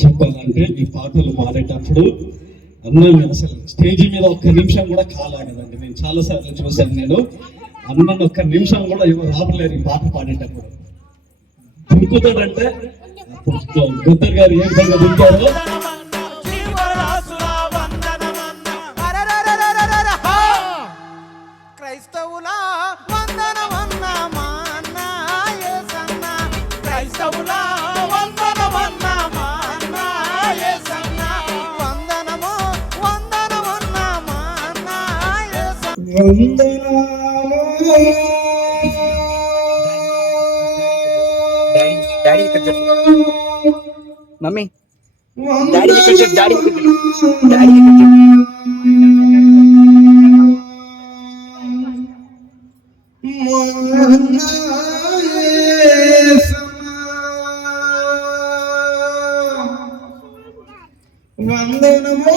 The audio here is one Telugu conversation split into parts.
చెప్పాలంటే ఈ పాటలు పాడేటప్పుడు అన్నని అసలు స్టేజ్ మీద ఒక్క నిమిషం కూడా కాలాగదండి. నేను చాలాసార్లు చూశాను. నేను అన్నని ఒక్క నిమిషం కూడా ఎవరు రాబలేరు ఈ పాట పాడేటప్పుడు. దుంకుతాడంటే గుద్దర్ గారు ఏ విధంగా దుంకారో డాడీ ఇక్కడ చెప్పు మమ్మీ డాడీ ఇక్కడ చెప్పు డాడీ ఇక్కడ చెప్పు డాడీ ఇక్కడ చెప్పు వందనము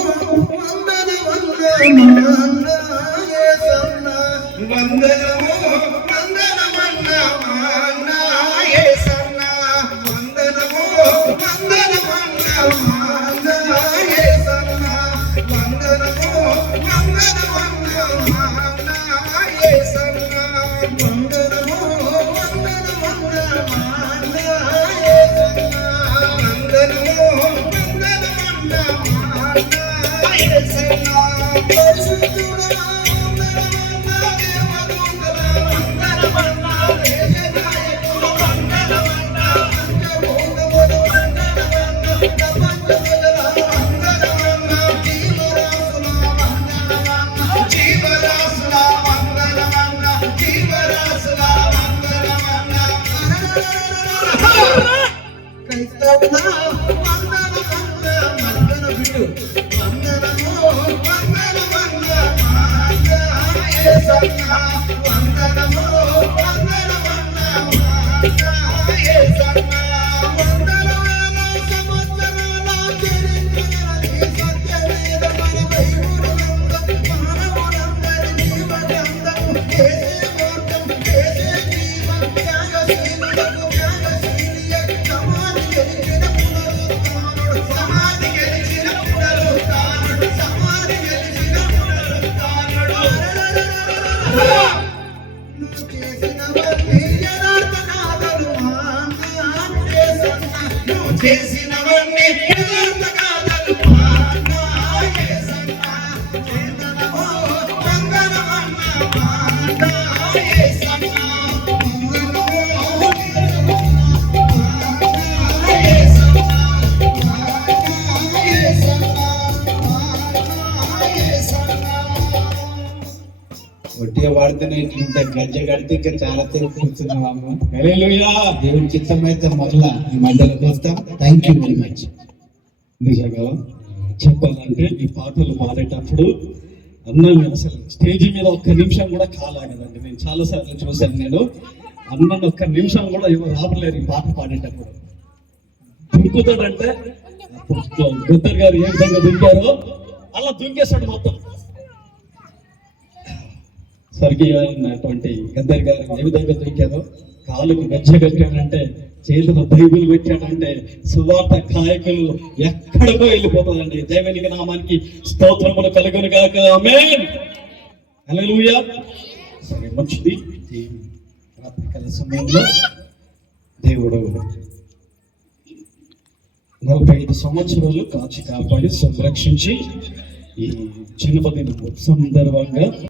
ఒట్టిగా వాడితేనే ఇట్లుంటే గజ్జ కడితే ఇంకా చాలా సేపు కూర్చున్నాం అమ్మ. దేవుడి చిత్తం అయితే మొదల ఈ మధ్యలోకి వస్తాం. Thank you very much. నిజంగా చెప్పాలంటే ఈ పాటలు పాడేటప్పుడు అన్నని అసలు స్టేజ్ మీద ఒక్క నిమిషం కూడా కాలాగదండి. నేను చాలాసార్లు చూశాను. నేను అన్నని ఒక్క నిమిషం కూడా ఎవరు రాబలేరు ఈ పాట పాడేటప్పుడు. దుంకుతాడంటే గుద్దర్ గారు ఏ విధంగా దుంకారో అలా దుంకేశాడు మొత్తం. స్వర్గీయ అయినటువంటి గద్దర్ గారు ఏ విధంగా దుంకారో, కాలుకు గజ్జ కట్టాడంటే, చేతులు బైబిల్ పెట్టాడంటే సువార్త కాయకులు ఎక్కడికో వెళ్ళిపోతుందండి. దేవునికి నామానికి స్తోత్రములు కలుగును గాక. ఆమేన్. హల్లెలూయా. సరే, మంచిది. రాత్రికాల సమయంలో దేవుడు 45 సంవత్సరాలు కాచి కాపాడి సంరక్షించి ఈ చిన్నపతి సందర్భంగా